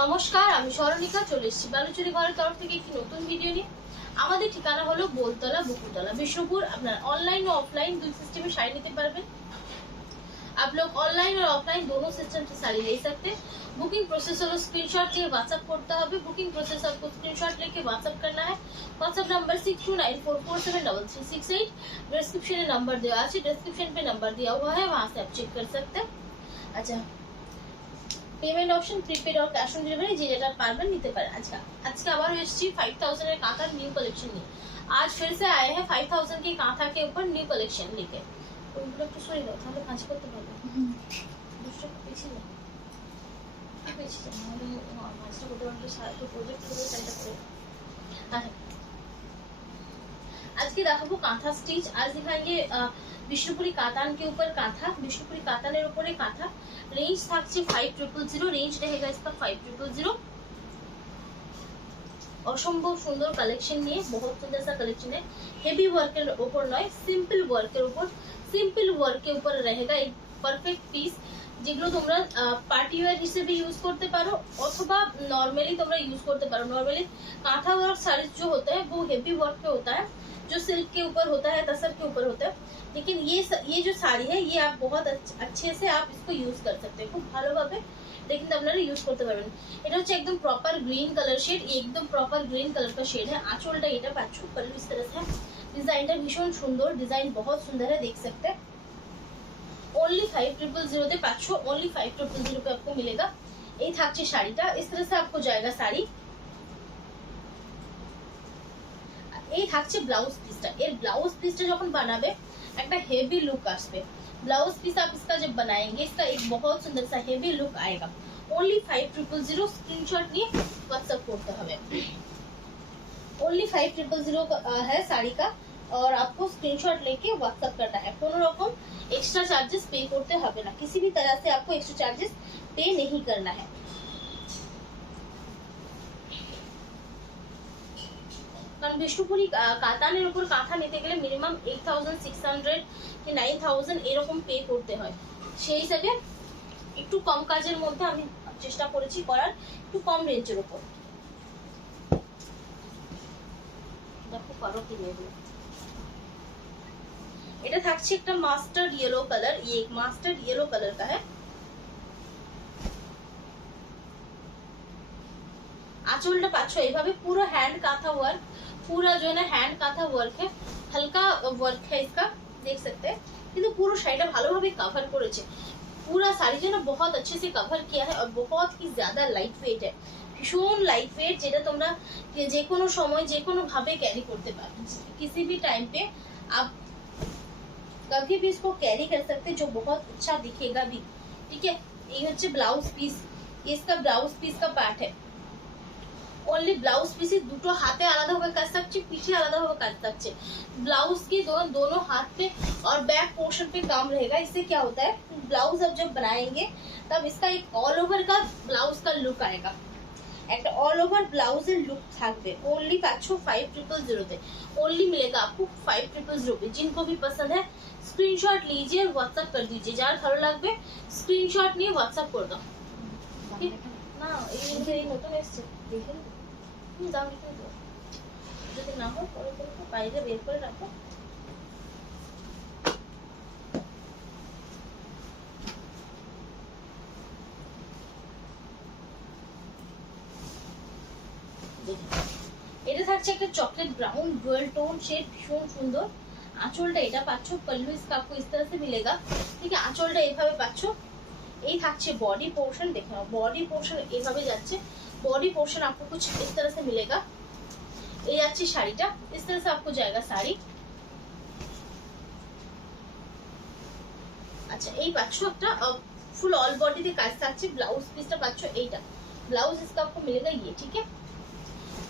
নমস্কার, আমি স্মরণিকা চলে এসেছি বালুচুরি ঘরের তরফ থেকে একটি নতুন ভিডিও নিয়ে। আমাদের ঠিকানা হলো बोलतला बकुतला विष्णुपुर। আপনারা অনলাইন ও অফলাইন দুই সিস্টেমে শাড়ি নিতে পারবেন। आप लोग ऑनलाइन और ऑफलाइन दोनों सिस्टम से साड़ी ले सकते हैं। बुकिंग प्रोसेस हलो स्क्रीनशॉट लिए व्हाट्सएप करते হবে। बुकिंग प्रोसेस आपको स्क्रीनशॉट लेके व्हाट्सएप करना है। WhatsApp number 6294473368। डिस्क्रिप्शन में नंबर दिया है, डिस्क्रिप्शन पे नंबर दिया हुआ है, वहां से आप चेक कर सकते हैं। अच्छा, पेमेंट ऑप्शन प्रीपेड और कैश ऑन डिलीवरी जे যেটা পারবেন নিতে পারেন। আজকে আবার এসেছি 5000 এর কাঁথার নিউ कलेक्शन নিয়ে। आज फिर से आए हैं 5000 की कांथा के ऊपर न्यू कलेक्शन लेके। ওইগুলো একটু সরিয়ে দাও, তাহলে কাজ করতে পারবে। দুটো পিছিয়ে যাও, পিছিয়ে যাও, নাহলে মাছটা করতে পারলে সারা তো প্রজেক্ট করে সাইডটা করে। आज की দেখাবো কাঁথা স্টিচ। आज दिखाएंगे विष्णुपुरी कातान के ऊपर कांथा। विष्णुपुरी काताনের উপরে কাঁথা। रेंज থাকছে 5000। रेंज रहेगा इसका 5000। असम्भव सुंदर कलेक्शन নিয়ে, बहुत सुंदर सा कलेक्शन है। हेवी वर्क के ऊपर नয়, सिंपल वर्क के ऊपर, सिंपल वर्क के ऊपर रहेगा एक परफेक्ट पीस, যেগুলো তোমরা পার্টি ওয়্যার হিসেবে ইউজ করতে পারো অথবা নরমালি তোমরা ইউজ করতে পারো। নরমালি कांथा वर्क साड़ी जो होता है वो हेवी वर्क पे होता है, जो सिल्क के ऊपर होता है, तसर के ऊपर होता है। लेकिन ये जो साड़ी है ये आप बहुत अच्छे से आप इसको यूज कर सकते हो, खूब ভালোভাবে लेकिन আপনারা ইউজ করতে পারবেন। এটা হচ্ছে একদম প্রপার গ্রিন কালার শেড, एकदम प्रॉपर ग्रीन कलर का शेड है। आंचलটা এটা পাচ্ছ, पल्लू इस तरह से। डिजाइनটা ভীষণ সুন্দর, डिजाइन बहुत सुंदर है, देख सकते हैं। ओनली 5000 दे पाচ্ছ, ओनली 5000 पे आपको मिलेगा। এই থাকছে শাড়িটা, इस तरह से आपको जाएगा साड़ी। এই থাকছে ব্লাউজ পিসটা। এর ব্লাউজ পিসটা যখন বানাবে একটা হেভি লুক আসবে। ब्लाउज पीस आप इसका जब बनाएंगे इसका एक बहुत सुंदर सा हेवी लुक आएगा। ओनली 5000 स्क्रीनशॉट लिए व्हाट्सएप करते হবে। ओनली 5000 है साड़ी का और आपको स्क्रीनशॉट लेके व्हाट्सएप करना है। कोनो रकम एक्स्ट्रा चार्जेस पे करते হবে না, किसी भी तरह से आपको एक्स्ट्रा चार्जेस पे नहीं करना है। কারণ বিষ্ণুপুরি কাতানের উপর কাঁথা নিতে গেলে মিনিমাম 8600 কি 9000 এরকম পে করতে হয়। সেই হিসাবে একটু কম কাজের মধ্যে আমি চেষ্টা করেছি করার, একটু কম রেঞ্জের উপর। দেখো পারো কি নেব। এটা থাকছে একটা মাস্টার্ড येलो कलर, ये एक मास्टर्ड येलो कलर का है। आंचलটা পাচ্ছ এইভাবে, পুরো হ্যান্ড কাঁথা ওয়ার্ক, पूरा जो है ना हैंड कांथा वर्क है, हल्का वर्क है इसका, देख सकते हैं। কিন্তু পুরো শাড়িটা ভালোভাবে কভার করেছে। पूरा শাড়ি যেন बहुत अच्छे से कवर किया है और बहुत ही ज्यादा लाइट वेट है, ভীষণ লাইট वेट, যেটা তোমরা যে কোনো সময় যে কোনো ভাবে ক্যারি করতে পারবে। किसी भी टाइम पे आप कभी भी इसको कैरी कर सकते, जो बहुत अच्छा दिखेगा भी। ठीक है, ये হচ্ছে ব্লাউজ পিস, इसका ব্লাউজ পিস का पार्ट है। ओनली ब्लाउज पीस দুটো হাতে আলাদাভাবে কাজ থাকছে, পিঠে আলাদাভাবে কাজ থাকছে। ब्लाउज के दोनों हाथ पे और बैक पोर्शन पे काम रहेगा। इससे क्या होता है, ब्लाउज अब जब बनाएंगे तब इसका एक ऑल ओवर का ब्लाउज का लुक आएगा, एक ऑल ओवर ब्लाउज लुक থাকবে। ओनली पाচ্ছ 5000 पे, ओनली मिलेगा आपको 5000 पे। जिनको भी पसंद है स्क्रीनशॉट लीजिए और व्हाट्सएप कर दीजिए। যার ভালো লাগবে স্ক্রিনশট নিয়ে হোয়াটসঅ্যাপ করে দাও। না এই নতুন এসেছে, দেখে দাও, লিখে দাও। যদি না হয় পরে বাইরে বের করে রাখো। এটা থাকছে একটা chocolate brown dual tone shade, ভীষণ সুন্দর। আঁচলটা এটা পাচ্ছ, पल्लू इसका आपको इस तरह से मिलेगा। ठीक है, আঁচলটা এইভাবে পাচ্ছ। এই থাকছে बॉडी पोर्शन, দেখো बॉडी पोर्शन এইভাবে যাচ্ছে। बॉडी पोर्शन आपको कुछ इस तरह से मिलेगा। ये যাচ্ছে শাড়িটা, इस तरह से आपको जाएगा साड़ी। अच्छा, এই পাচ্ছ একটা ফুল অল বডিতে কাজ থাকছে। ব্লাউজ পিসটা পাচ্ছ এইটা, ब्लाउज इसका आपको मिलेगा ये। ठीक है,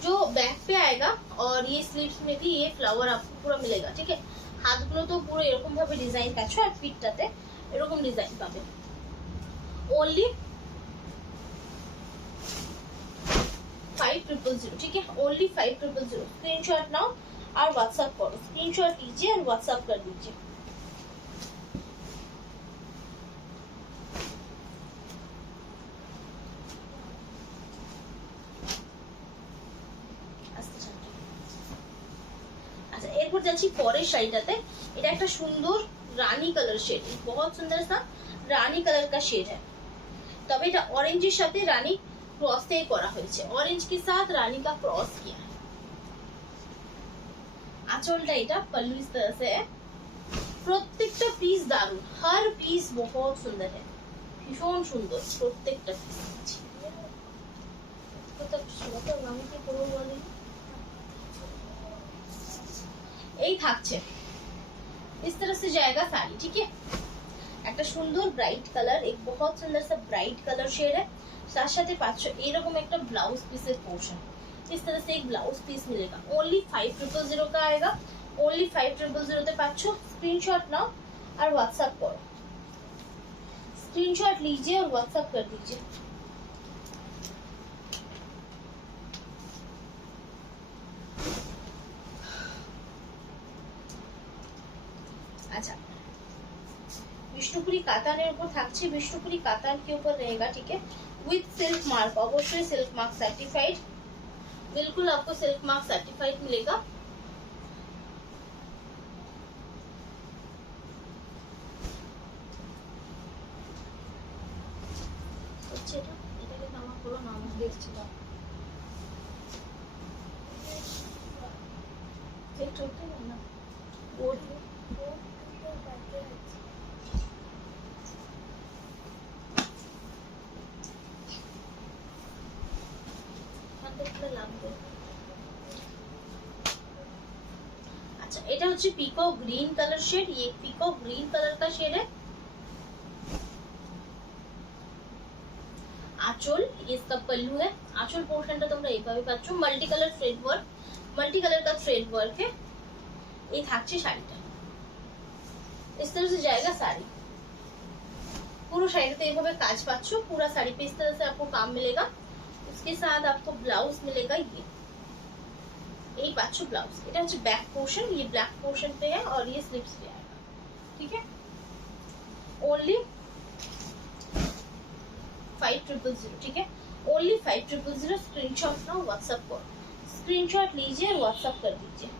जो बैक पे आएगा और ये स्लीव्स में भी ये फ्लावर आपको पूरा मिलेगा। ठीक है, হাতগুলো তো পুরো এরকম ভাবে ডিজাইন পাচ্ছ আর পিঠটাতে এরকম ডিজাইন পাবে। ओनली 5000। ठीक है, ओनली 5000। स्क्रीनशॉट नाउ और व्हाट्सएप करो, स्क्रीनशॉट लीजिए और व्हाट्सएप कर दीजिए। যাচ্ছি পরের শাড়িটাতে। এটা একটা সুন্দর রানী কালার শেড, बहुत सुंदर सा রানী কালার का शेड है। তবে এটা অরেঞ্জের সাথে রানী क्रॉस से করা হয়েছে, ऑरेंज के साथ रानी का क्रॉस किया है। आंचलটা এটা, पल्लू इस तरह से है। প্রত্যেকটা পিস দারুন, हर পিস बहुत सुंदर है, ভীষণ সুন্দর প্রত্যেকটা পিস। এই থাকছে इस तरह से जाएगा साड़ी, ठीक है। একটা সুন্দর ব্রাইট কালার, एक बहुत सुंदर सा ब्राइट कलर शेड है। তার সাথে পাচ্ছ এরকম একটা ব্লাউজ পিসের পোর্শন, इस तरह से एक ब्लाउज पीस मिलेगा। ओनली 5000 का आएगा, ओनली 5000 তে পাচ্ছ। स्क्रीनशॉट नाउ और व्हाट्सएप करो, स्क्रीनशॉट लीजिए और व्हाट्सएप कर दीजिए। अच्छा, विष्णुपुरी कातानेर ऊपर থাকছে, विष्णुपुरी कातान के ऊपर रहेगा, ठीक है, विथ सिल्क मार्क, अवश्य सिल्क मार्क सर्टिफाइड, बिल्कुल आपको सिल्क मार्क सर्टिफाइड मिलेगा। अच्छा, এটা হচ্ছে পিকক গ্রিন কালার শেড, ये পিকক গ্রিन कलर का शेड है। आंचल इसका पल्लू है, आंचल पोर्शनটা তোমরা এইভাবে পাচ্ছ, multi colour thread work, multi colour का थ्रेड वर्क है। এই থাকছে শাড়িটা, इस तरह से जाएगा साड़ी। पूरा শাড়িতে এইভাবে কাজ পাচ্ছ, पूरा साड़ी पे इस तरह से आपको काम मिलेगा। उसके साथ आपको ब्लाउज मिलेगा, ये यही पाचो ब्लाउज। এটা হচ্ছে बैक पोर्शन, ये ब्लैक पोर्शन पे है और ये स्लीव्स पे आएगा, ठीक है। ओनली 5000, ठीक है, ओनली 5000। स्क्रीनशॉट ना व्हाट्सएप करो, स्क्रीनशॉट लीजिए और व्हाट्सएप कर दीजिए।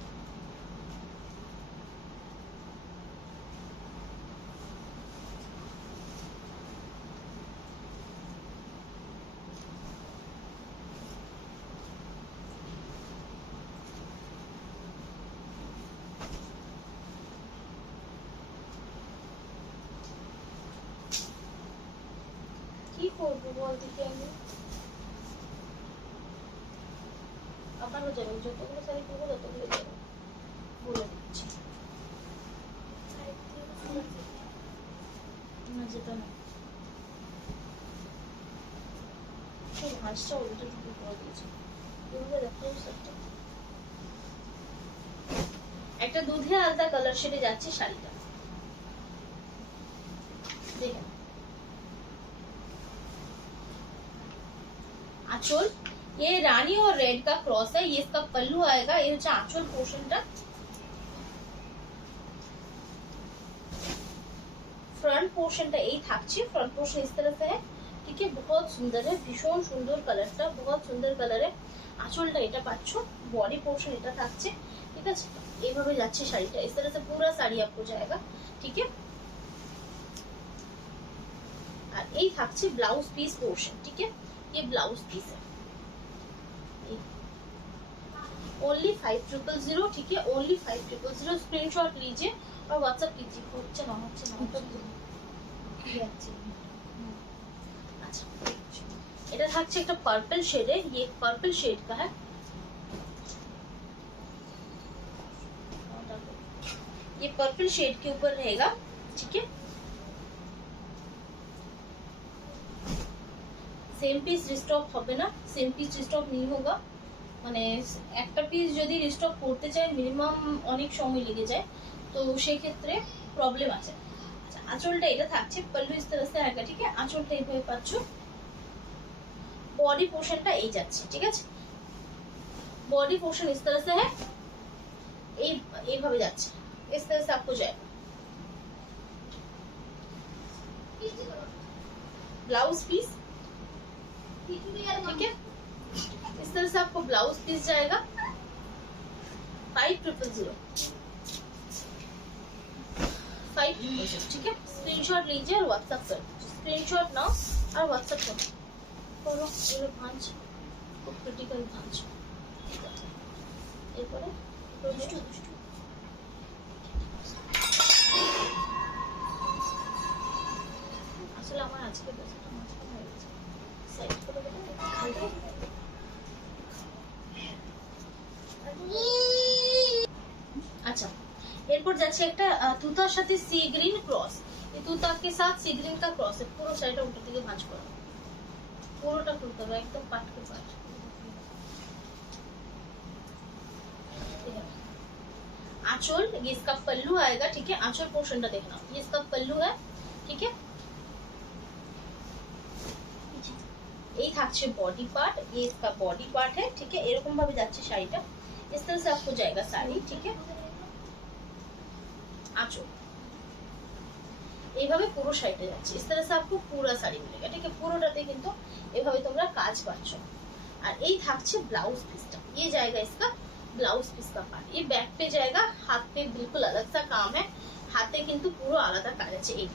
কি করব বলতে কি আমি আবারও যাবো, যতগুলো শাড়ি করবো ততগুলো যাবো বলে দিচ্ছি। না যেটা না, সেই হাঁসটা উল্টো দিকে করে দিয়েছে, এগুলো দেখো সবটা। একটা দুধে আলতা কালার শেডে যাচ্ছে শাড়িটা, দেখেন। आंचल ये रानी और रेड का क्रॉस है, ये इसका पल्लू आएगा, ये হচ্ছে आंचल पोर्शनটা। फ्रंट पोर्शनটা এই থাকছে, फ्रंट पोर्शन इस तरह से है, ठीक है, बहुत सुंदर है, ভীষণ সুন্দর কালারটা, बहुत सुंदर কালার है। আঁচলটা এটা পাচ্ছ, बॉडी पोर्शन এটা থাকছে, ঠিক আছে। এইভাবে যাচ্ছে শাড়িটা, इस तरह से पूरा साड़ी आपको जाएगा, ठीक है। আর এই থাকছে ব্লাউজ পিস পোর্শন, ठीक है, ये ब्लाउज पीस है। ओनली 5000, ठीक है, ओनली 5000। स्क्रीनशॉट लीजिए और व्हाट्सएप कीजिए। হচ্ছে না अच्छा, এটা থাকছে একটা পার্পল শেডে, ये पर्पल शेड का है, ये पर्पल शेड के ऊपर रहेगा, ठीक है। সেম পিস রিস্টক হবে না, সেম পিস রিস্টক नहीं होगा, মানে একটা পিস যদি রিস্টক করতে চাই মিনিমাম অনেক সময় লেগে যায়, তো সেই ক্ষেত্রে প্রবলেম আছে। আচ্ছা, আঁচলটা এটা থাকছে, पल्लू इस तरह से आएगा, ठीक है। আঁচলটা এইভাবে পাচ্ছ, বডি পোর্শনটা এই যাচ্ছে, ঠিক আছে। বডি পোর্শন इस तरह से है, এই এইভাবে যাচ্ছে, इस तरह से आपको जाएगा। ब्लाउज पीस, ठीक है, इस तरह से आपको ब्लाउज पीस जाएगा। 5000, 500, ठीक है। स्क्रीनशॉट लीजिए और व्हाट्सएप कर दीजिए। स्क्रीनशॉट नाउ और व्हाट्सएप करो। ये भांज খুব ক্রিটিক্যাল ভাঁজ। এরপরে আসলে আমার আজকে বেশিটা মাছটা হয়ে গেছে, সাইড করে দেবো খালি। अच्छा, এরপর যাচ্ছে একটা তুতার সাথে সি গ্রিন ক্রস। এই তুতা के साथ सी ग्रीन का क्रॉस है। পুরো সাইডটা উল্টো দিকে ভাঁজ করো, পুরোটা খুলতে হবে একদম পাট के पाट। आंचल, ये इसका पल्लू आएगा, ठीक है। आंचल पोर्शनটা देखना, ये इसका पल्लू है, ठीक है। এই থাকছে বডি পার্ট, ये इसका बॉडी पार्ट है, ठीक है। এরকম ভাবে যাচ্ছে শাড়িটা, इस तरह से आपको जाएगा साड़ी, ठीक है। आंचल এইভাবে পুরো শাড়িটা যাচ্ছে, इस तरह से आपको पूरा साड़ी मिलेगा, ठीक है। পুরোটাতে কিন্তু এভাবে তোমরা কাজ পাচ্ছ। আর এই থাকছে ब्लाउज पीसটা, ये जाएगा इसका ब्लाउज पीस का पार्ट। ये बैक पे जाएगा, हाथ पे बिल्कुल अलग सा काम है, हाथे কিন্তু পুরো আলাদা কাজ আছে। এই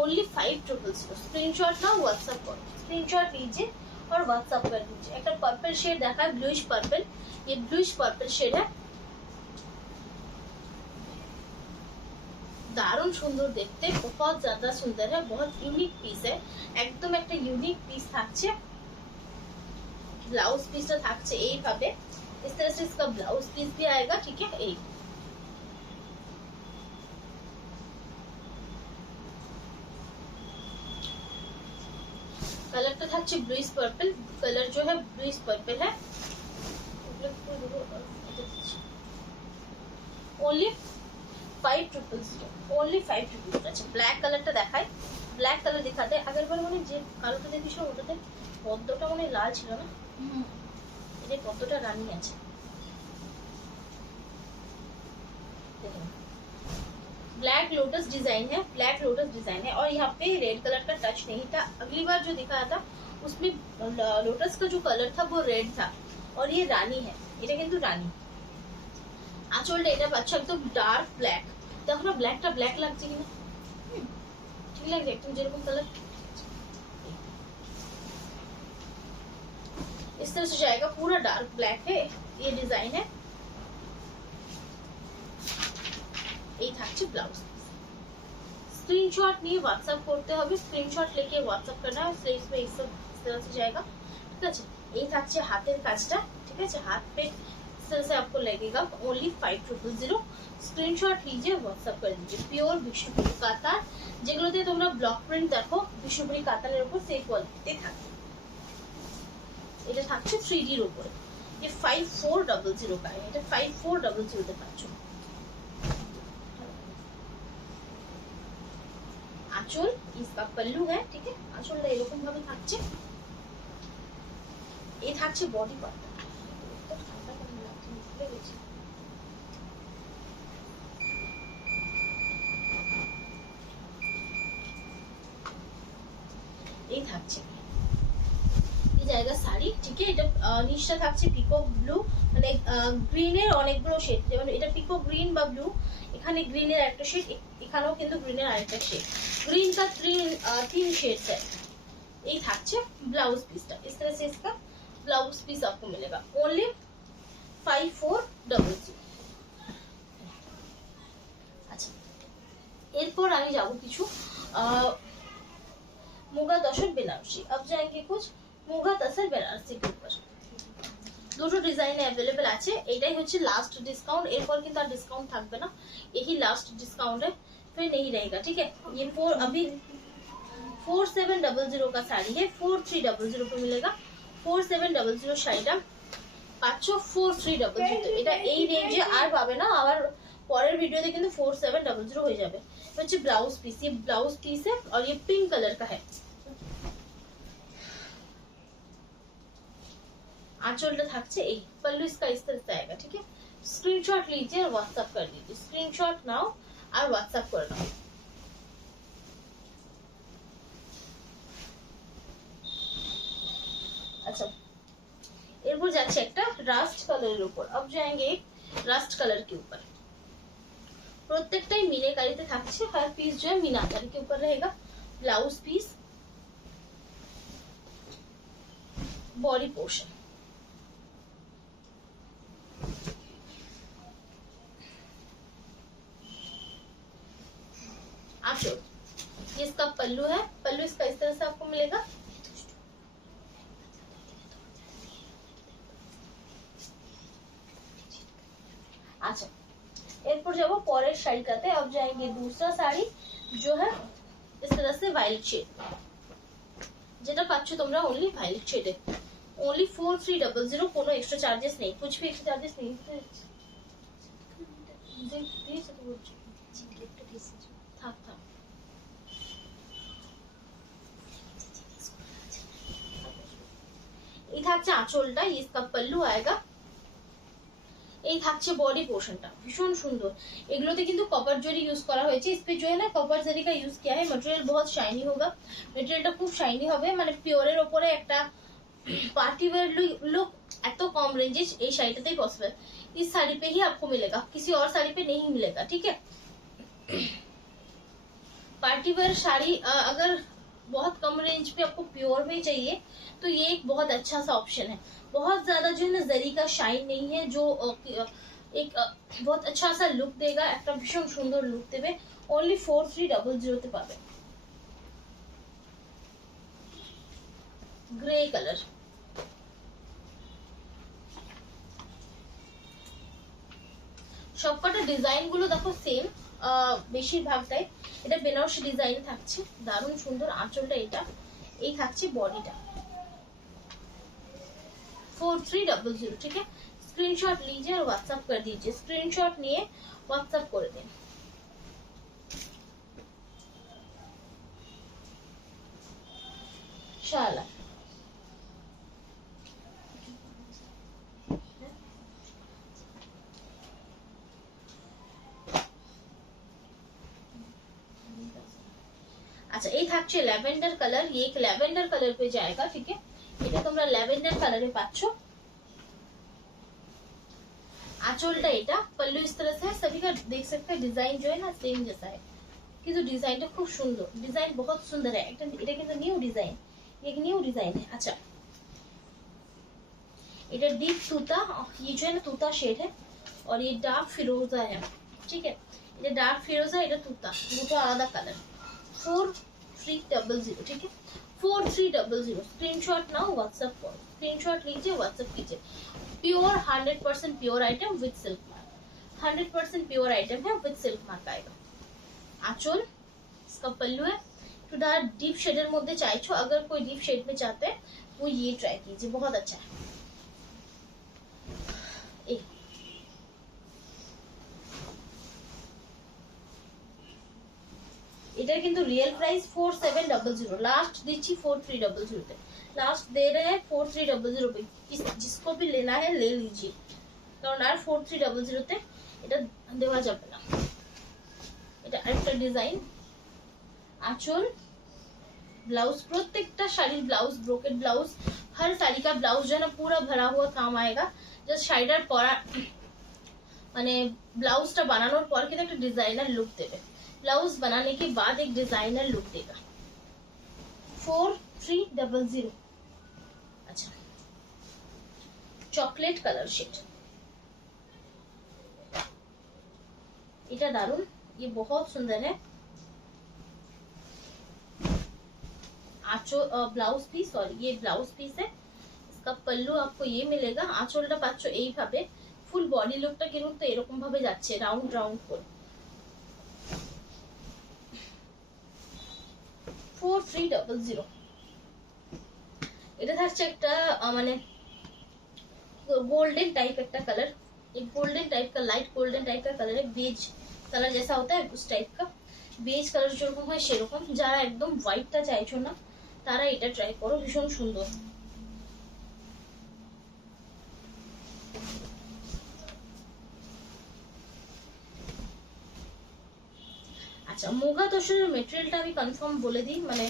ओनली 500। स्क्रीनशॉट ना व्हाट्सएप करो, स्क्रीनशॉट लीजिए और व्हाट्सएप कर दीजिए। एक पर्पल शेड देखा है, ब्लूइश पर्पल, ये ब्लूइश पर्पल शेड है, दारुण सुंदर देखते, बहुत ज्यादा सुंदर है, बहुत यूनिक पीस है, एकदम একটা यूनिक पीस থাকছে। ब्लाउज पीसটা থাকছে এইভাবে, इस तरह से इसका ब्लाउज पीस भी आएगा, ठीक है। এই कलर থাকছে ব্লুইশ পার্পল, कलर जो है ब्लूइश पर्पल है। Only 500, only 500। अच्छा, ব্ল্যাক কালারটা দেখাই, ব্ল্যাক কালার দেখাতে আগের বার মানে যে কালোটা দেখিস ওটাতে পদ্মটা মানে লাল ছিল না, এটা পদ্মটা রানী আছে। ब्लैक लोटस डिजाइन है, ब्लैक लोटस डिजाइन है, और यहाँ पे रेड कलर का टच नहीं था। अगली बार जो दिखाया था उसमें लोटस का जो कलर था वो रेड था, और ये रानी है, এটা কিন্তু রানী। আঁচলটা এটা পাচ্ছ একদম ডার্ক ব্ল্যাক, দেখো না ব্ল্যাকটা ব্ল্যাক লাগছে কিনা, ঠিক লাগছে একদম যেরকম কালার। इस तरह से जाएगा, पूरा डार्क ब्लैक है, ये डिजाइन है। এই থাকছে ব্লাউজ। স্ক্রিনশট নিয়ে হোয়াটসঅ্যাপ করতে হবে, স্ক্রিনশট लेके হোয়াটসঅ্যাপ करना है, स्लीव्स पे इस तरह से जाएगा, ঠিক আছে। এই থাকছে হাতের কাজটা, ঠিক আছে। हाथ पे इस तरह से आपको लगेगा, ओनली 500। স্ক্রিনশট लीजिए, হোয়াটসঅ্যাপ कर दीजिए। পিওর বিষ্ণুপুরি কাতান, যেগুলোতে তোমরা ব্লক প্রিন্ট দেখো বিষ্ণুপুরি কাতানের উপর সেই কোয়ালিটিতে থাকে। এটা থাকছে 3D এর উপরে, ये 5400 का है, এটা 5400 তে পাচ্ছ। आंचल, इसका पल्लू है, ठीक है। आंचलটা এরকম ভাবে থাকছে, এই থাকছে বডি পার্ট। এই থাকছে, এই জায়গা শাড়ি, ঠিক আছে। এটা নিচটা থাকছে পিকক ব্লু, মানে গ্রিনের অনেকগুলো শেড, যেমন এটা পিকক গ্রিন বা ব্লু, এখানে গ্রিনের একটা শেড, এখানেও কিন্তু গ্রিনের আরেকটা শেড, ग्रीन का 3 शेड्स है। ये থাকছে ब्लाउज पीसটা, इस तरह से इसका ब्लाउज पीस आपको मिलेगा, ओनली 5400। अच्छा, এরপর আমি যাব কিছু মুগা তসর বেনারসি। अब जाएंगे कुछ মুগা তসর বেনারসি के ऊपर। দুটো ডিজাইনে अवेलेबल আছে, এটাই হচ্ছে লাস্ট ডিসকাউন্ট, এরপর কিন্তু আর ডিসকাউন্ট থাকবে না, यही लास्ट डिस्काउंट है, फिर नहीं रहेगा, ठीक है। ये अभी 4700 का साड़ी है, 4300 पे मिलेगा। 4700 শাড়িটা পাচ্ছ 4300। এটা এই রেঞ্জে আর পাবে না, আবার পরের ভিডিওতে কিন্তু 4700 হয়ে যাবে। হচ্ছে ब्लाउज पीस, ये ब्लाउज पीस है और ये पिंक कलर का है। आंचलটা থাকছে এই, पल्लू इसका इस तरह से आएगा, ठीक है। स्क्रीनशॉट लीजिए और व्हाट्सएप कर दीजिए। स्क्रीनशॉट नाउ और व्हाट्सएप कर नाउ। अच्छा, এরপর যাচ্ছে একটা রাস্ট কালারের উপর। अब जाएंगे रास्ट कलर के ऊपर। প্রত্যেকটাই মিনাকারিতে থাকছে, हर पीस जो है मीनाकारी के ऊपर रहेगा। ब्लाउज पीस, बॉडी पोर्शन, आंचल, ये इसका पल्लू है। पल्लू इसका इस तरह से आपको मिलेगा। अच्छा, এরপর যাবো পরের শাড়িটাতে। अब जाएंगे दूसरा শাড়ি जो है इस तरह से वायलेट शेड, যেটা পাচ্ছ তোমরা ओनली वायलेट शेड है। ओनली 4300, কোনো এক্সট্রা চার্জেস নেই, कुछ भी एक्स्ट्रा चार्जेस नहीं। থাক থাক, এই থাকছে আঁচলটা, इसका पल्लू आएगा। এই থাকছে বডি পোর্শনটা, ভীষণ সুন্দর। এগুলোতে কিন্তু কপার জরি ইউজ করা হয়েছে। इस पे जो है ना कॉपर जरी का यूज किया है। मटेरियल बहुत शाइनी होगा, मटेरियलটা খুব শাইনি হবে, মানে পিওরের উপরে একটা पार्टी वेयर लुक এত কম রেঞ্জে এই শাড়িটাতেই পসিবল। इस साड़ी पे ही आपको मिलेगा, किसी और साड़ी पे नहीं मिलेगा, ठीक है। पार्टी वेयर साड़ी अगर बहुत कम रेंज पे आपको प्योर में चाहिए तो ये एक बहुत अच्छा सा ऑप्शन है। बहुत ज्यादा जो है ना जरी का शाइन नहीं है, जो एक बहुत अच्छा सा लुक देगा, একটা ভীষণ সুন্দর লুক দেবে। ओनली 4300 তে পাবে। গ্রে কালার, সবকটা ডিজাইন গুলো দেখো সেম, বেশিরভাগটাই এটা বেনারসি ডিজাইন থাকছে, দারুণ সুন্দর। আঁচলটা এটা, এই থাকছে বডিটা। 4300, ठीक है। स्क्रीनशॉट लीजिए और व्हाट्सएप कर दीजिए। स्क्रीनशॉट নিয়ে व्हाट्सएप করে দিন। শালা अच्छा, এই থাকছে ল্যাভেন্ডার কালার। ये एक ল্যাভেন্ডার কালার पे जाएगा, ठीक है। এটা তোমরা ল্যাভেন্ডার কালারে পাচ্ছো। আঁচলটা এটা, पल्लू इस तरह से है। सभी का देख सकते हैं डिजाइन जो है ना सेम जैसा है, কিন্তু ডিজাইনটা খুব সুন্দর। ডিজাइन बहुत सुंदर है। এটা কিন্তু নিউ ডিজাइन, एक न्यू डिजाइन है। अच्छा, এটা डीप तूता, ये जो है ना तूता शेड है, और ये डार्क फिरोजा है, ठीक है। এটা डार्क फिरोजा, এটা तूता, দুটো আলাদা কালার। 4300, ठीक है। 4300। स्क्रीनशॉट नाउ, व्हाट्सएप करो। स्क्रीनशॉट लीजिए, व्हाट्सएप कीजिए। Pure 100% pure item with silk mark, 100% pure item है, विद सिल्क मार्क आएगा। आंचल, इसका पल्लू है। थोड़ा डीप शेडर मध्य चाइछो, अगर कोई डीप शेड में चाहते हैं वो ये ट्राई कीजिए, बहुत अच्छा है। এটা কিন্তু রিয়েল প্রাইস 4700, लास्ट দিচ্ছি 4300 पे, लास्ट दे रहे हैं 4300 पे। जिसको भी लेना है ले लीजिए, কারণ আর 4300 তে এটা দেওয়া যাবে না। এটা আরেকটা ডিজাইন। আঁচল, ब्लाउज, প্রত্যেকটা শাড়ির ব্লাউজ ব্রোকেট ব্লাউজ। हर साड़ी का ब्लाउज जो है ना पूरा भरा हुआ काम आएगा। জাস্ট শাড়িটার পরা মানে ব্লাউজটা বানানোর পর কিন্তু একটা ডিজাইনার লুক দেবে। ब्लाउज बनाने के बाद एक डिजाइनर लुक देगा। 4300। अच्छा, चॉकलेट कलर शेड, এটা দারুন, ये बहुत सुंदर है। आंचल, ब्लाउज पीस, और ये ब्लाउज पीस है। इसका पल्लू आपको ये मिलेगा। আঁচলটা পাচ্ছ এইভাবে। ফুল বডি লুকটা কিন্তু এরকম ভাবে যাচ্ছে, রাউন্ড রাউন্ড করে। 4300। এটা থাকছে একটা মানে गोल्डन टाइप एक कलर, एक गोल्डन टाइप का, लाइट गोल्डन टाइप का कलर है। बेज कलर जैसा होता है उस टाइप का, बेज कलर যেরকম হয় সেরকম। যারা একদম হোয়াইটটা চাইছো না তারা এটা ট্রাই করো, ভীষণ সুন্দর। আচ্ছা, মুগা তোষরের মেটেরিয়ালটা আমি কনফার্ম বলে দিই, মানে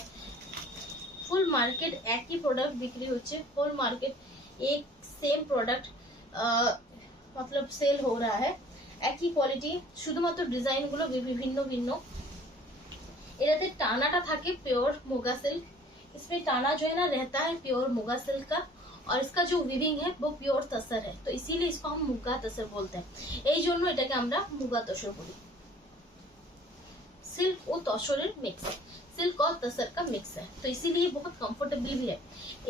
ফুল মার্কেট একই প্রোডাক্ট বিক্রি হচ্ছে। ফুল मार्केट एक सेम प्रोडक्ट मतलब सेल हो रहा है। একই কোয়ালিটি, শুধুমাত্র ডিজাইনগুলো বিভিন্ন ভিন্ন। এটাতে টানাটা থাকে प्योर मुगा सिल्क, इसमें टाना जो है ना रहता है प्योर मुगा सिल्क का, और इसका जो विविंग है वो प्योर तसर है, तो इसीलिए इसको हम मुगा तसर बोलते हैं। এই জন্য এটাকে আমরা মুগা তসর বলি। सिल्क और तसरेर मिक्स, सिल्क और तसर का मिक्स है, तो इसीलिए बहुत कंफर्टेबल भी है।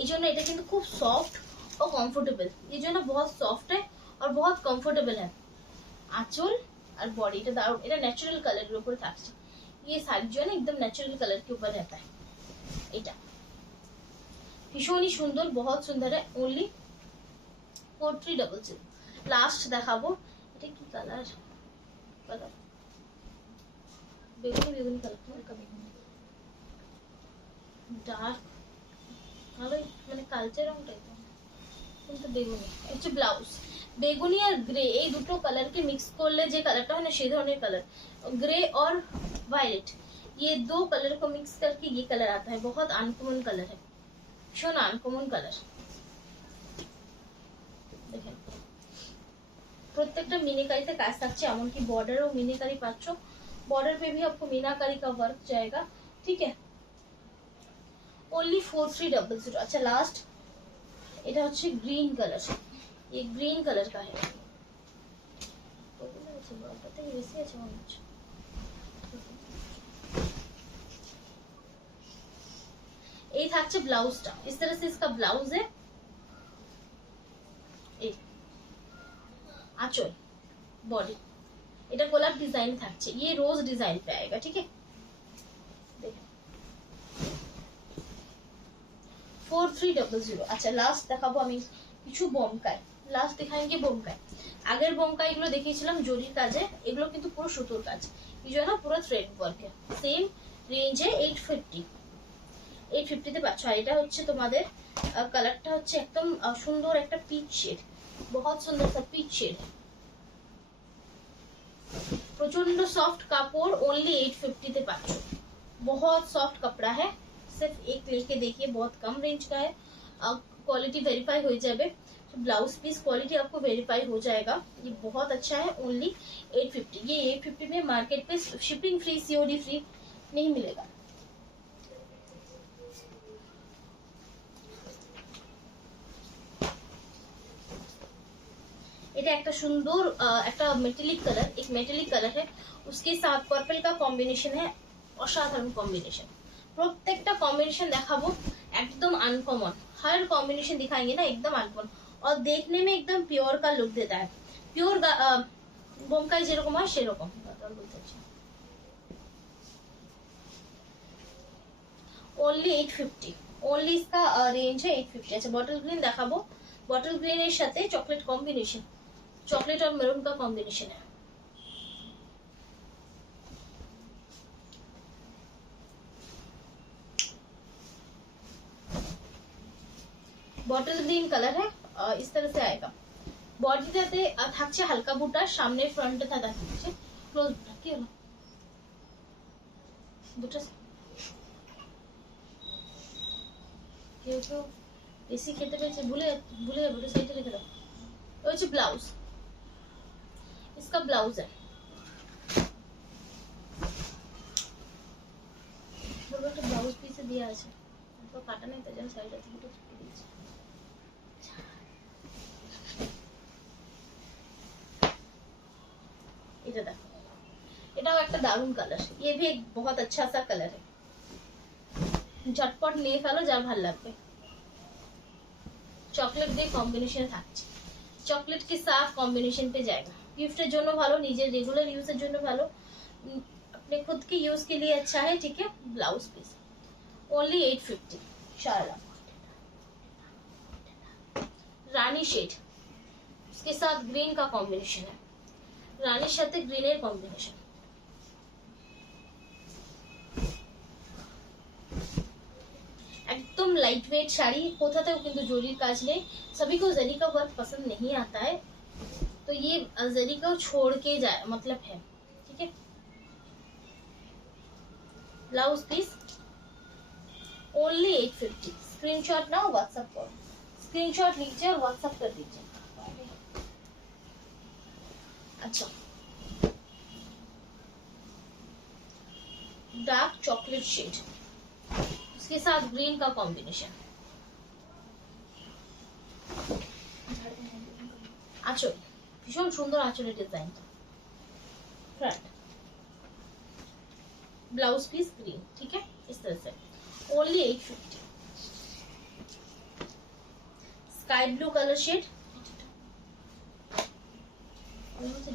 এই জন্য এটা কিন্তু খুব সফট और कंफर्टेबल, ये जो है ना बहुत सॉफ्ट है और बहुत कंफर्टेबल है। आंचल और बॉडी এটা দারুণ, এটা ন্যাচারাল কালারের উপরে থাকছে। ये साड़ी जो है ना एकदम नेचुरल कलर के ऊपर रहता है। এটা ভীষণই সুন্দর, बहुत সুন্দর है। ओनली 4300। লাস্ট দেখাবো, এটা কি কালার, কালার বেগুনি বেগুনি কালার, হালকা বেগুনি ডার্ক ভালো, মানে কালচে রংটাই তো, কিন্তু বেগুনি। হচ্ছে ব্লাউজ, বেগুনি আর গ্রে এই দুটো কালারকে মিক্স করলে যে কালারটা হয় না সেই ধরনের কালার, ग्रे और वायलेट, ये दो कलर को मिक्स करके ये कलर आता है। बहुत अनकॉमन कलर है, भीषण अनकॉमन कलर। দেখেন প্রত্যেকটা মিনিকারিতে কাজ থাকছে, এমনকি বর্ডারও মিনিকারি পাচ্ছ। बॉर्डर पे भी आपको मीनाकारी का वर्क जाएगा, ठीक है। ओनली 4300। अच्छा लास्ट এটা হচ্ছে গ্রিন কালার, ये ग्रीन कलर का है। এই থাকছে ব্লাউজটা, इस तरह से इसका ब्लाउज है। এই आंचल बॉडी, এটা গোলাপ ডিজাইন থাকছে, ये रोज डिजाइन पे आएगा, ठीक है। देखो 4300। अच्छा লাস্ট দেখাবো আমি কিছু বোমকাই, লাস্ট দেখাएंगे বোমকাই। আগের বোমকাই গুলো দেখিয়েছিলাম জরির কাজে, এগুলো কিন্তু পুরো সুতোর কাজ, এই জন্য পুরো থ্রেড ওয়ার্ক। সেম রেঞ্জে 850 তে পাচ্ছ। আর এটা হচ্ছে তোমাদের কালারটা হচ্ছে একদম সুন্দর একটা পিচ শেড, बहुत सुंदर सा পিচ শেড, प्रचंड सॉफ्ट कापड़। ओनली 850 তে পাচ্ছ, बहुत सॉफ्ट कपड़ा है। सिर्फ एक लेके देखिए, बहुत कम रेंज का है, क्वालिटी वेरीफाई हो जाए, ब्लाउज पीस क्वालिटी आपको वेरीफाई हो जाएगा। ये बहुत अच्छा है। ओनली 850, ये 850 में मार्केट पे शिपिंग फ्री, सीओडी फ्री नहीं मिलेगा। এটা একটা সুন্দর একটা মেটালিক কালার, एक मेटेलिक कलर है, उसके साथ पर्पल का कॉम्बिनेशन है, असाधारण कॉम्बिनेशन। প্রত্যেকটা कॉम्बिनेशन দেখাবো एकदम अनकॉमन, हर कॉम्बिनेशन दिखाएंगे ना एकदम अनकॉमन, और देखने में एकदम प्योर का लुक देता है। प्योर বোমকাই যেরকম হয় সেরকম। ओनली 850, ओनली इसका रेंज है 850। अच्छा बॉटल ग्रीन দেখাবো, बॉटल ग्रीन এর সাথে चॉकलेट कॉम्बिनेशन, चॉकलेट और मेरून का कॉम्बिनेशन है। बॉटल ग्रीन कलर है, इस तरह से आएगा। বডিটাতে থাকছে হালকা বুটা, সামনে ফ্রন্টে থাকছে ক্লোজ বুটা। কি হলো দুটো কেউ কেউ বেশি খেতে পেয়েছে, ভুলে ভুলে যাবে, সাইডে রেখে দাও। ওই হচ্ছে ব্লাউজ, इसका ब्लाउज है। বড় একটা ব্লাউজ পিসে দেয়া আছে, তো কাটা নেই, তাই জন্য সাইডে থেকে কেটে দিয়েছি। এটা দেখো, এটাও একটা দারুণ কালার, ये भी एक बहुत अच्छा सा कलर है। झटपट নিয়ে ফেলো যার ভালো লাগবে। চকলেট দিয়ে কম্বিনেশন থাকছে, চকলেট के साथ कॉम्बिनेशन पे जाएगा। गिफ्ट জন্য ভালো, নিজের রেগুলার ইউজের জন্য ভালো, अपने खुद के यूज के लिए अच्छा है, ठीक है। Blouse piece only 850। शाला रानी शेड, उसके साथ ग्रीन का कॉम्बिनेशन है, রানীর সাথে গ্রিনের কম্বিনেশন। एकदम लाइट वेट শাড়ি, কোথাতেও কিন্তু জরির কাজ নেই। सभी को जरी का वर्क पसंद नहीं आता है, तो ये जरी को छोड़ के जाए मतलब है, ठीक है। Blouse piece only 850। स्क्रीनशॉट ना व्हाट्सएप पर, स्क्रीनशॉट लीजिए और व्हाट्सएप कर दीजिए। अच्छा डार्क चॉकलेट शेड, उसके साथ ग्रीन का कॉम्बिनेशन। आंचल भीषण सुंदर आंचलेर design, front blouse piece green, ठीक है इस तरह से। Only 850। Sky blue colour shade,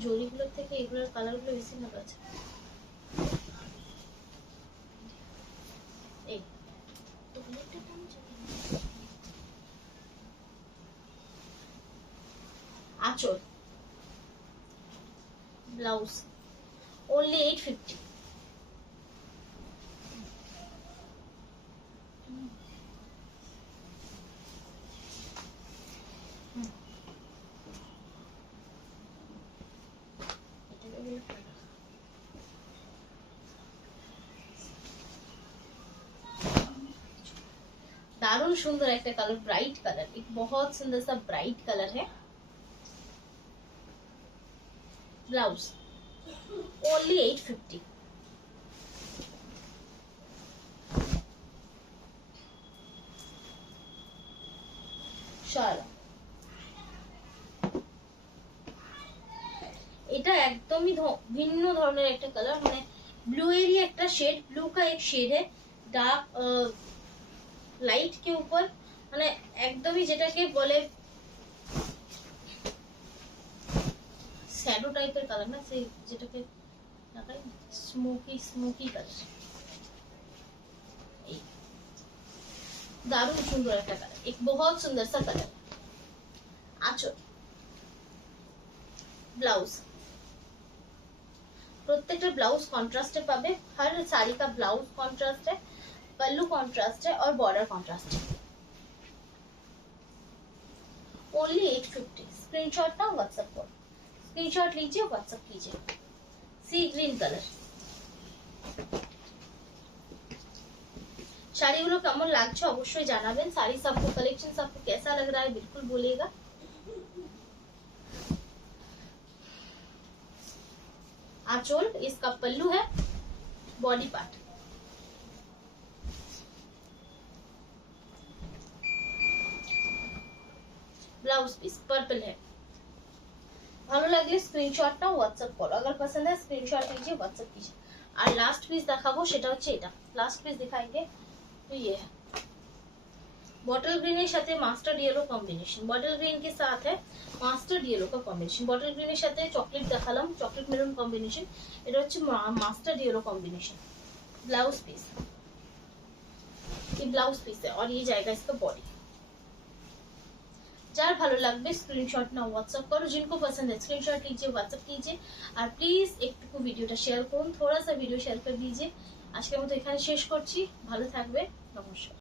জরিগুলোর থেকে এগুলোর কালারগুলো বেশি ভালো আছে। এই আঁচল, ব্লাউজ only 850। दारुण सुंदर एक कलर, ब्राइट कलर, एक बहुत सुंदर सा ब्राइट कलर है। Blouse only 850। শালা এটা একদমই ভিন্ন ধরনের একটা কালার, মানে ब्लू एरिया एक शेड, ब्लू का एक शेड है डार्क लाइट के ऊपर, মানে একদমই যেটাকে বলে শ্যাডো টাইপের কালার না, সেই যেটাকে লাগাই স্মোকি স্মোকি কালার। এই দারুণ সুন্দর একটা কালার, एक बहुत सुंदर सा कलर। आंचल, ब्लाउज प्रत्येकটা ब्लाउज कॉन्ट्रास्ट पाবে, हर साड़ी का ब्लाउज कॉन्ट्रास्ट है, पल्लू कॉन्ट्रास्ट है और बॉर्डर कॉन्ट्रास्ट है। ओनली 850। स्क्रीनशॉट ना व्हाट्सएप पर, स्क्रीनशॉट लीजिए व्हाट्सएप कीजिए। सी ग्रीन कलर। শাড়িগুলো কেমন লাগছে অবশ্যই জানাবেন। শাড়ি सबको कलेक्शन सबको कैसा लग रहा है बिल्कुल बोलिएगा। आंचल इसका पल्लू है, body part blouse piece purple है। ভালো লাগলে স্ক্রিনশট নাও হোয়াটসঅ্যাপ করো, अगर पसंद है स्क्रीनशॉट लीजिए व्हाट्सएप कीजिए। और लास्ट पीस দেখাবো সেটা হচ্ছে এটা, लास्ट पीस दिखाएंगे तो ये है बॉटल ग्रीन এর সাথে mustard yellow combination, bottle green के साथ है মাস্টার্ড ইয়েলো का কম্বিনেশন। বটল গ্রিন এর সাথে চকলেট দেখালাম, চকলেট মেরুন কম্বিনেশন, এটা হচ্ছে mustard yellow combination. Blouse piece, ये ब्लाउज पीस है और ये जाएगा इसका बॉडी। যার ভালো লাগবে স্ক্রিনশট নাও হোয়াটসঅ্যাপ করো, जिनको पसंद है स्क्रीनशॉट लीजिए व्हाट्सएप कीजिए। और प्लीज একটু ভিডিওটা শেয়ার করুন, थोड़ा सा ভিডিও শেয়ার করে दीजिए। আজকের মতো এখানে শেষ করছি, ভালো থাকবে, নমস্কার।